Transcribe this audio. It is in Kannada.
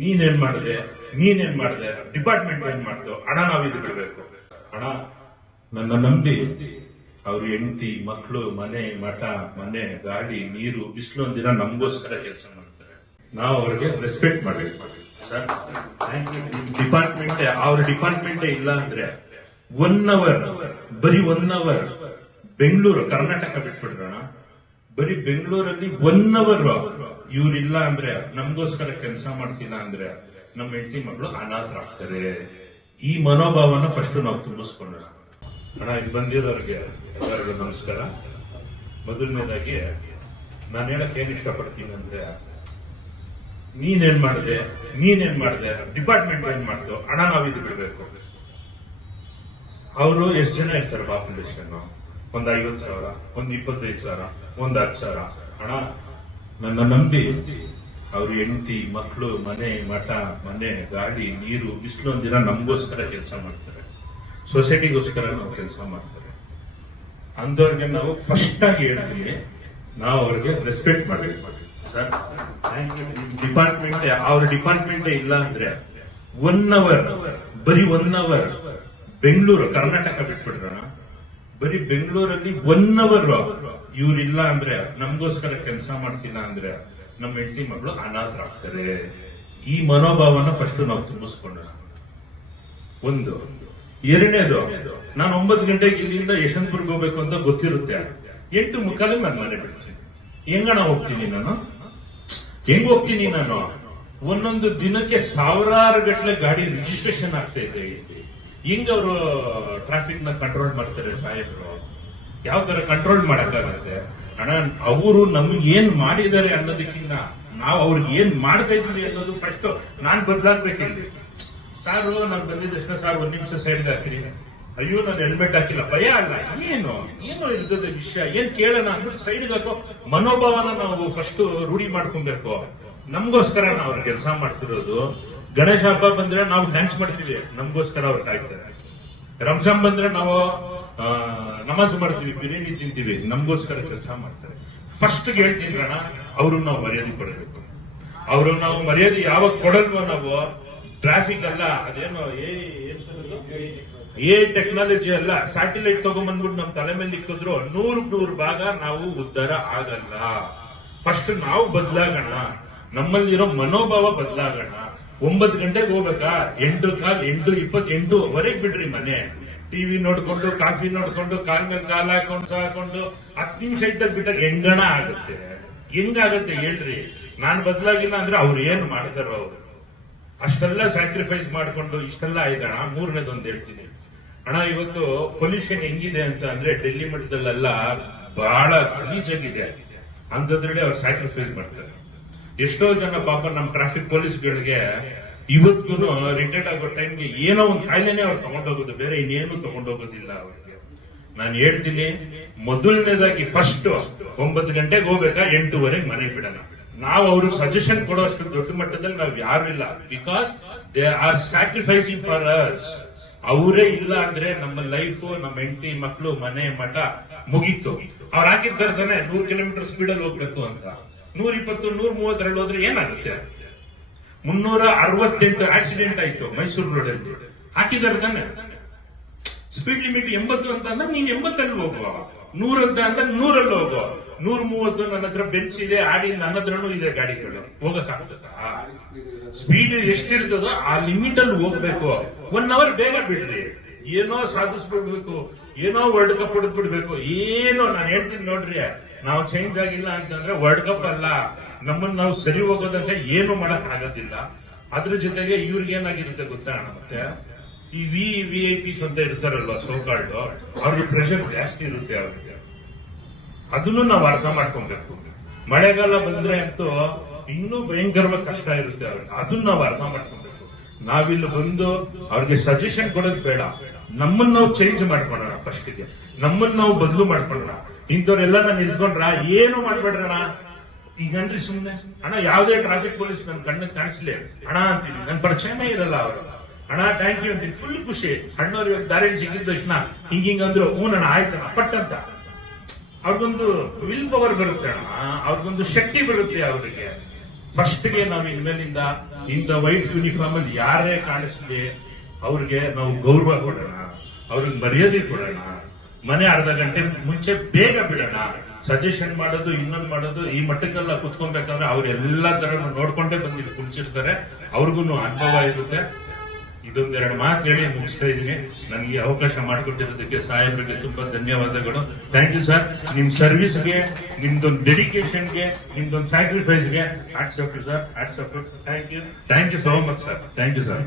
ನೀನೇನ್ ಮಾಡಿದೆ ನೀನೇನ್ ಮಾಡಿದೆ ಡಿಪಾರ್ಟ್ಮೆಂಟ್ ಏನ್ ಮಾಡ್ತು? ಹಣ ನಾವಿದು ಬಿಡ್ಬೇಕು. ಹಣ ನನ್ನ ನಂಬಿ ಅವ್ರ ಹೆಂಡತಿ ಮಕ್ಕಳು ಮನೆ, ಮಠ, ಮನೆ ಗಾಳಿ ನೀರು, ಬಿಸಿಲು ಒಂದಿನ ನಮಗೋಸ್ಕರ ಕೆಲಸ ಮಾಡ್ತಾರೆ. ನಾವು ಅವ್ರಿಗೆ ರೆಸ್ಪೆಕ್ಟ್ ಮಾಡಬೇಕು. ಸರ್ ಡಿಪಾರ್ಟ್ಮೆಂಟ್ ಅವ್ರ ಡಿಪಾರ್ಟ್ಮೆಂಟ್ ಇಲ್ಲ ಅಂದ್ರೆ ಒನ್ ಅವರ್ ಬರೀ ಒನ್ ಅವರ್ ಬೆಂಗಳೂರು, ಕರ್ನಾಟಕ ಬಿಟ್ಬಿಡ್ರಣ ಬರೀ ಬೆಂಗಳೂರಲ್ಲಿ ಒನ್ ಅವರ್ ಇವ್ರಿಲ್ಲ ಅಂದ್ರೆ ನಮಗೋಸ್ಕರ ಕೆಲಸ ಮಾಡ್ತಿಲ್ಲ ಅಂದ್ರೆ ನಮ್ಮ ಹೆಂಡತಿ ಮಕ್ಕಳು ಅನಾಥರಾಗ್ತಾರೆ. ಈ ಮನೋಭಾವನ ಫಸ್ಟ್ ನಾವು ತುಂಬಿಸ್ಕೊಂಡ ಹಣ ಇಲ್ಲಿ ಬಂದಿರೋರಿಗೆ ಎಲ್ಲರಿಗೂ ನಮಸ್ಕಾರ. ಮೊದಲನೇದಾಗಿ ನಾನು ಹೇಳಕ್ ಏನ್ ಇಷ್ಟಪಡ್ತೀನಿ ಅಂದ್ರೆ ನೀನೇನ್ ಮಾಡಿದೆ? ನೀನೇನ್ ಮಾಡಿದೆ? ಡಿಪಾರ್ಟ್ಮೆಂಟ್ ಏನ್ ಮಾಡ್ತು ಹಣ ನಾವಿದು ಬಿಡ್ಬೇಕು. ಅವರು ಎಷ್ಟು ಜನ ಇರ್ತಾರೆ ಪಾಪ್ಯುಲೇಷನ್ ಒಂದ್ ಐವತ್ ಸಾವಿರ, ಒಂದ್ ಇಪ್ಪತ್ತೈದು ಸಾವಿರ, ಒಂದ್ ಹತ್ತು ಸಾವಿರ. ಹಣ ನನ್ನ ನಂಬಿ ಅವ್ರ ಹೆಂಡತಿ ಮಕ್ಕಳು ಮನೆ, ಮಠ, ಮನೆ ಗಾಡಿ ನೀರು ಬಿಸಿಲು ಒಂದಿನ ನಮಗೋಸ್ಕರ ಕೆಲಸ ಮಾಡ್ತಾರೆ. ಸೊಸೈಟಿಗೋಸ್ಕರ ನಾವು ಕೆಲಸ ಮಾಡ್ತಾರೆ. ಅಂದವ್ರಿಗೆ ನಾವು ಫಸ್ಟ್ ಆಗಿ ಹೇಳ್ತೀವಿ ನಾವು ಅವ್ರಿಗೆ ರೆಸ್ಪೆಕ್ಟ್ ಮಾಡಬೇಕು. ಸರ್ ಡಿಪಾರ್ಟ್ಮೆಂಟ್ ಅವ್ರ ಡಿಪಾರ್ಟ್ಮೆಂಟ್ ಇಲ್ಲ ಅಂದ್ರೆ ಒನ್ ಅವರ್ ಬರೀ ಒನ್ ಅವರ್ ಬೆಂಗಳೂರು, ಕರ್ನಾಟಕ ಬಿಟ್ಬಿಡ್ರೋಣ ಬರೀ ಬೆಂಗಳೂರಲ್ಲಿ ಒನ್ ಅವರ್ ಇವ್ರಿಲ್ಲ ಅಂದ್ರೆ ನಮಗೋಸ್ಕರ ಕೆಲಸ ಮಾಡ್ತಿಲ್ಲ ಅಂದ್ರೆ ನಮ್ಮ ಹೆಂಡತಿ ಮಕ್ಕಳು ಅನಾಥರಾಗ್ತಾರೆ ಈ ಮನೋಭಾವನ ಫಸ್ಟ್ ನಾವು ತುಂಬಿಸ್ಕೊಂಡೋಣ. ಒಂದು. ಎರಡನೇದು, ನಾನು ಒಂಬತ್ತು ಗಂಟೆಗೆ ಇಲ್ಲಿಂದ ಯಶವಂತಪುರ್ಗೆ ಹೋಗ್ಬೇಕು ಅಂತ ಗೊತ್ತಿರುತ್ತೆ. ಎಂಟು ಮುಕ್ಕಾಲು ನಾನು ಮನೆ ಬಿಡ್ತೀನಿ. ಹೆಂಗಣ ಹೋಗ್ತೀನಿ ನಾನು? ಹೆಂಗ್ ಹೋಗ್ತೀನಿ ನಾನು? ಒಂದೊಂದು ದಿನಕ್ಕೆ ಸಾವಿರಾರು ಗಟ್ಟಲೆ ಗಾಡಿ ರಿಜಿಸ್ಟ್ರೇಷನ್ ಆಗ್ತಾ ಇದೆ. ಇಲ್ಲಿ ಹೆಂಗ್ ಅವರು ಟ್ರಾಫಿಕ್ನ ಕಂಟ್ರೋಲ್ ಮಾಡ್ತಾರೆ ಸಾಹೇಬರು? ಯಾವ ತರ ಕಂಟ್ರೋಲ್ ಮಾಡಕ್ಕಾಗತ್ತೆ? ಅಣ್ಣ, ಅವರು ನಮ್ಗೆ ಏನ್ ಮಾಡಿದ್ದಾರೆ ಅನ್ನೋದಕ್ಕಿಂತ ನಾವು ಅವ್ರಿಗೆ ಏನ್ ಮಾಡ್ತಾ ಇದೀವಿ ಅನ್ನೋದು ಫಸ್ಟ್ ನಾನ್ ಬದಲಾಗ್ಬೇಕಿಲ್ಲಿ. ಸಾರು, ನಾನು ಬಂದಿದ್ದ ಸಾರ್ ಒಂದ್ ನಿಮಿಷ ಸೈಡ್ ಹಾಕಿರಿ. ಅಯ್ಯೋ, ನಾನು ಹೆಲ್ಮೆಟ್ ಹಾಕಿಲ್ಲ ಭಯ ಅಲ್ಲ, ಏನು? ಏನು ಇರ್ತದೆ ವಿಷಯ? ಏನ್ ಕೇಳೋಣ ಅಂದ್ರೆ ಸೈಡ್ ಹಾಕೋ ಮನೋಭಾವನ ನಾವು ಫಸ್ಟ್ ರೂಢಿ ಮಾಡ್ಕೊಬೇಕು. ನಮಗೋಸ್ಕರ ನಾವು ಕೆಲಸ ಮಾಡ್ತಿರೋದು. ಗಣೇಶ ಹಬ್ಬ ಬಂದ್ರೆ ನಾವು ಡ್ಯಾನ್ಸ್ ಮಾಡ್ತೀವಿ. ನಮಗೋಸ್ಕರ ಅವ್ರು ಕಾಯ್ತಾರೆ ರಂಜಾನ್ ಬಂದ್ರೆ ನಾವು ನಮಾಜ್ ಮಾಡ್ತೀವಿ, ಬಿರಿಯಾನಿ ತಿಂತೀವಿ, ನಮಗೋಸ್ಕರ ಕೆಲಸ ಮಾಡ್ತಾರೆ. ಫಸ್ಟ್ ಹೇಳ್ತೀನಿ ಅವ್ರನ್ನ ಅವ್ರು ನಾವು ಮರ್ಯಾದೆ ಕೊಡಬೇಕು. ಅವರು ನಾವು ಮರ್ಯಾದೆ ಯಾವಾಗ ಕೊಡಲ್ವೋ ನಾವು ಟ್ರಾಫಿಕ್ ಅಲ್ಲ, ಅದೇನೋ ಏ ಟೆಕ್ನಾಲಜಿ ಅಲ್ಲ ಸ್ಯಾಟಲೈಟ್ ತಗೊಂಡ್ಬಂದ್ಬಿಟ್ಟು ನಮ್ ತಲೆ ಮೇಲೆ ಇಕ್ಕಿದ್ರು, ನೂರು ನೂರು ಭಾಗ ನಾವು ಉದ್ಧಾರ ಆಗಲ್ಲ. ಫಸ್ಟ್ ನಾವು ಬದಲಾಗೋಣ. ನಮ್ಮಲ್ಲಿರೋ ಮನೋಭಾವ ಬದಲಾಗೋಣ. ಒಂಬತ್ತು ಗಂಟೆಗೆ ಹೋಗ್ಬೇಕಾ? ಎಂಟು ಕಾಲ್, ಎಂಟು ಇಪ್ಪತ್ ಎಂಟುವರೆಗೆ ಬಿಡ್ರಿ ಮನೆ. ಟಿವಿ ನೋಡ್ಕೊಂಡು, ಕಾಫಿ ನೋಡ್ಕೊಂಡು ಕಾಲ್ ಮೇಲೆ ಕಾಲ್ ಹಾಕೊಂಡು ಹಾಕೊಂಡು, ಹತ್ತು ನಿಮಿಷ ಇದ್ದಾಗ ಬಿಟ್ಟಾಗ ಹೆಂಗಣ ಆಗುತ್ತೆ? ಹೆಂಗಾಗತ್ತೆ ಹೇಳ್ರಿ? ನಾನ್ ಬದಲಾಗಿಲ್ಲ ಅಂದ್ರೆ ಅವ್ರು ಏನ್ ಮಾಡ್ತಾರೋ ಅವ್ರು? ಅಷ್ಟೆಲ್ಲ ಸ್ಯಾಕ್ರಿಫೈಸ್ ಮಾಡ್ಕೊಂಡು ಇಷ್ಟೆಲ್ಲ ಆಯ್ತಣ? ಮೂರನೇದೊಂದು ಹೇಳ್ತೀನಿ. ಅಣ್ಣ, ಇವತ್ತು ಪೊಲ್ಯೂಷನ್ ಹೆಂಗಿದೆ ಅಂತ ಅಂದ್ರೆ ಡೆಲ್ಲಿ ಮಟ್ಟದಲ್ಲೆಲ್ಲ ಬಹಳ ಗಲೀಜಾಗಿದೆ. ಅಂತದ್ರಲ್ಲಿ ಅವ್ರು ಸ್ಯಾಕ್ರಿಫೈಸ್ ಮಾಡ್ತಾರೆ. ಎಷ್ಟೋ ಜನ ಪಾಪ ನಮ್ಮ ಟ್ರಾಫಿಕ್ ಪೊಲೀಸ್ಗಳಿಗೆ ಇವತ್ತಿಗೂ ರಿಟೈರ್ಡ್ ಆಗೋ ಟೈಮ್ಗೆ ಏನೋ ಒಂದು ಕಾಯಿಲೆನೆ ಅವ್ರು ತಗೊಂಡೋಗೋದು, ಬೇರೆ ಇನ್ನೇನು ತಗೊಂಡೋಗೋದಿಲ್ಲ ಅವ್ರಿಗೆ. ನಾನು ಹೇಳ್ತೀನಿ, ಮೊದಲನೇದಾಗಿ ಫಸ್ಟ್ ಒಂಬತ್ತು ಗಂಟೆಗೆ ಹೋಗ್ಬೇಕಾ, ಎಂಟೂವರೆಗೆ ಮನೆ ಬಿಡೋಣ. ನಾವು ಅವ್ರಿಗೆ ಸಜೆಷನ್ ಕೊಡೋಷ್ಟು ದೊಡ್ಡ ಮಟ್ಟದಲ್ಲಿ ನಾವು ಯಾರು ಇಲ್ಲ. Because they are sacrificing for ours ಅವರೇ ಇಲ್ಲ ಅಂದ್ರೆ ನಮ್ಮ ಲೈಫ್ ನಮ್ಮ ಹೆಂಡತಿ ಮಕ್ಕಳು ಮನೆ, ಮಠ ಮುಗೀತು. ಅವ್ರು ಹಾಕಿರ್ತಾರೆ ನೂರ್ ಕಿಲೋಮೀಟರ್ ಸ್ಪೀಡಲ್ಲಿ ಹೋಗ್ಬೇಕು ಅಂತ. ನೂರ ಇಪ್ಪತ್ತು ನೂರ ಮೂವತ್ತರಲ್ಲಿ ಹೋದ್ರೆ ಏನಾಗುತ್ತೆ? ಮುನ್ನೂರ ಅರವತ್ತೆಂಟು ಆಕ್ಸಿಡೆಂಟ್ ಆಯ್ತು ಮೈಸೂರು ರೋಡ್ ಅಲ್ಲಿ. ಹಾಕಿದಾರೆ ತಾನೆ. ಸ್ಪೀಡ್ ಲಿಮಿಟ್ ಎಂಬತ್ತು ಅಂತ ಅಂದ್ರೆ ನೀನ್ ಎಂಬತ್ತಲ್ಲಿ ಹೋಗುವ ನೂರ ಅಂತ ಅಂದ್ರೆ ನೂರಲ್ಲಿ ಹೋಗುವ ನೂರ ಮೂವತ್ತು ನನ್ನ ಹತ್ರ ಬೆಂಚ್ ಇದೆ ಆಡಿ ನನ್ನ ಹತ್ರನೂ ಇದೆ ಗಾಡಿಗಳು. ಹೋಗಕ್ಕಾಗ್ತದ ಸ್ಪೀಡ್ ಎಷ್ಟಿರ್ತದೋ ಆ ಲಿಮಿಟ್ ಅಲ್ಲಿ ಹೋಗ್ಬೇಕು. ಒನ್ ಅವರ್ ಬೇಗ ಬಿಡ್ರಿ. ಏನೋ ಸಾಧಿಸ್ಬಿಡ್ಬೇಕು. ಏನೋ ವರ್ಲ್ಡ್ ಕಪ್ ಬಿಡ್ಬೇಕು. ಏನೋ, ನಾನು ಹೇಳ್ತೀನಿ ನೋಡ್ರಿ. ನಾವು ಚೇಂಜ್ ಆಗಿಲ್ಲ ಅಂತಂದ್ರೆ ವರ್ಲ್ಡ್ ಕಪ್ ಅಲ್ಲ. ನಮ್ಮನ್ನ ನಾವು ಸರಿ ಹೋಗೋದಂದ್ರೆ ಏನು ಮಾಡಕ್ ಆಗೋದಿಲ್ಲ. ಅದ್ರ ಜೊತೆಗೆ ಇವ್ರಿಗೆ ಏನಾಗಿರುತ್ತೆ ಗೊತ್ತಾ ಮತ್ತೆ? ಈ ವಿ ವಿ ಐ ಪಿಸ್ ಅಂತ ಇರ್ತಾರಲ್ವಾ ಸೋಕಾಲ್ಡ್ ಅವ್ರಿಗೆ ಪ್ರೆಷರ್ ಜಾಸ್ತಿ ಇರುತ್ತೆ ಅವ್ರಿಗೆ. ಅದನ್ನು ನಾವು ಅರ್ಥ ಮಾಡ್ಕೊಬೇಕು. ಮಳೆಗಾಲ ಬಂದ್ರೆ ಅಂತೂ ಇನ್ನೂ ಭಯಂಕರವಾಗಿ ಕಷ್ಟ ಇರುತ್ತೆ ಅವ್ರಿಗೆ. ಅದನ್ನ ನಾವು ಅರ್ಥ ಮಾಡ್ಕೊಬೇಕು. ನಾವಿಲ್ಲಿ ಬಂದು ಅವ್ರಿಗೆ ಸಜೆಷನ್ ಕೊಡೋದು ಬೇಡ. ನಮ್ಮನ್ನ ನಾವು ಚೇಂಜ್ ಮಾಡ್ಕೊಳ್ಳೋಣ ಫಸ್ಟ್ಗೆ. ನಮ್ಮನ್ನ ನಾವು ಬದಲು ಮಾಡ್ಕೊಳ್ಳೋಣ. ಇಂಥವ್ರೆಲ್ಲ ನಾನು ನಿಲ್ಸ್ಕೊಂಡ್ರ ಏನು ಮಾಡ್ಬೇಡ್ರಣ ಈಗನ್ರಿ ಸುಮ್ನೆ? ಅಣ್ಣ, ಯಾವ್ದೇ ಟ್ರಾಫಿಕ್ ಪೊಲೀಸ್ ನನ್ ಕಣ್ಣಿಗೆ ಕಾಣಿಸ್ಲಿ. ಅಣ್ಣ ಅಂತೀನಿ. ನನ್ ಪರಿಚಯನೇ ಇರಲ್ಲ ಅವರು. ಅಣ್ಣ ಥ್ಯಾಂಕ್ ಯು ಅಂತೀನಿ. ಫುಲ್ ಖುಷಿ. ಅಣ್ಣವ್ರು ಇವಾಗ ದಾರಿಯಲ್ಲಿ ಸಿಕ್ಕಿದ ತಕ್ಷಣ ಹಿಂಗ ಹಿಂಗ ಅಂದ್ರು, ಹ್ಞೂ ಅಣ್ಣ, ಆಯ್ತಣ್ಣ ಪಟ್ಟಂತ ಅವ್ರಿಗೊಂದು ವಿಲ್ ಪವರ್ ಬರುತ್ತೆ ಅಣ್ಣ. ಅವ್ರಿಗೊಂದು ಶಕ್ತಿ ಬರುತ್ತೆ ಅವರಿಗೆ. ಫಸ್ಟ್ಗೆ ನಾವು ಇನ್ಮೇಲಿಂದ ಇಂದ ವೈಟ್ ಯೂನಿಫಾರ್ಮ್ ಅಲ್ಲಿ ಯಾರೇ ಕಾಣಿಸ್ಲಿ ಅವ್ರಿಗೆ ನಾವು ಗೌರವ ಕೊಡೋಣ, ಅವ್ರಿಗೆ ಮರ್ಯಾದೆ ಕೊಡೋಣ, ಮನೆ ಅರ್ಧ ಗಂಟೆ ಮುಂಚೆ ಬೇಗ ಬಿಡೋಣ. ಸಜೆಷನ್ ಮಾಡೋದು, ಇನ್ನೊಂದು ಮಾಡೋದು, ಈ ಮಟ್ಟಕ್ಕೆಲ್ಲ ಕುತ್ಕೊಬೇಕಾದ್ರೆ ಅವ್ರೆಲ್ಲ ತರ ನೋಡ್ಕೊಂಡೇ ಬಂದಿದ್ದು ಕುಣಿಸಿರ್ತಾರೆ ಅವ್ರಿಗೂ ಅನುಭವ ಇರುತ್ತೆ. ಇದೊಂದೆರಡು ಮಾತು ಹೇಳಿ ಮುಗಿಸ್ತಾ ಇದ್ದೀನಿ. ನನಗೆ ಅವಕಾಶ ಮಾಡಿಕೊಟ್ಟಿರೋದಕ್ಕೆ ಸಾಹೇಬರಿಗೆ ತುಂಬಾ ಧನ್ಯವಾದಗಳು. ಥ್ಯಾಂಕ್ ಯು ಸರ್ ನಿಮ್ ಸರ್ವಿಸ್ಗೆ ನಿಮ್ದೊಂದು ಡೆಡಿಕೇಶನ್ಗೆ ನಿಮ್ದೊಂದು ಸ್ಯಾಕ್ರಿಫೈಸ್ಗೆ hats off sir hats off thank you thank you so much sir thank you sir